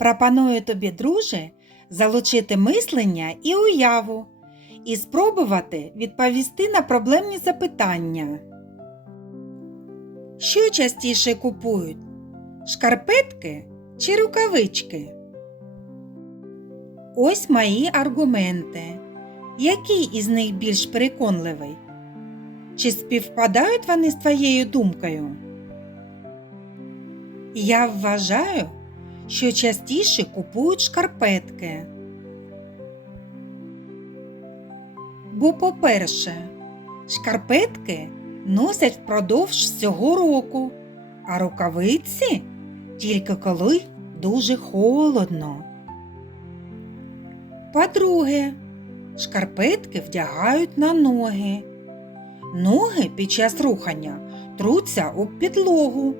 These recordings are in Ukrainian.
Пропоную тобі, друже, залучити мислення і уяву і спробувати відповісти на проблемні запитання. Що частіше купують? Шкарпетки чи рукавички? Ось мої аргументи. Який із них більш переконливий? Чи співпадають вони з твоєю думкою? Я вважаю, що частіше купують шкарпетки. Бо, по-перше, шкарпетки носять впродовж всього року, а рукавиці тільки коли дуже холодно. По-друге, шкарпетки вдягають на ноги. Ноги під час рухання труться об підлогу,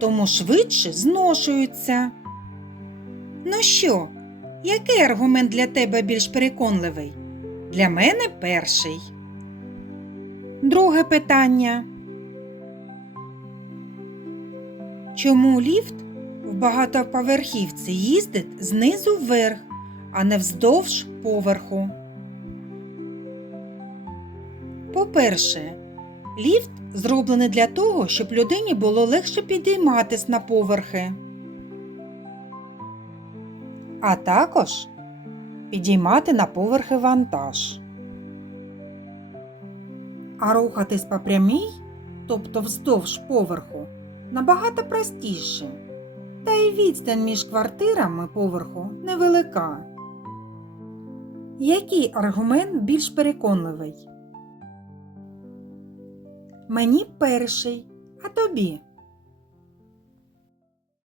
тому швидше зношуються. Ну що, який аргумент для тебе більш переконливий? Для мене перший. Друге питання. Чому ліфт в багатоповерхівці їздить знизу вверх, а не вздовж поверху? По-перше, ліфт зроблений для того, щоб людині було легше підійматись на поверхи. А також підіймати на поверхи вантаж. А рухатись по прямій, тобто вздовж поверху, набагато простіше. Та й відстань між квартирами поверху невелика. Який аргумент більш переконливий? Мені перший, а тобі.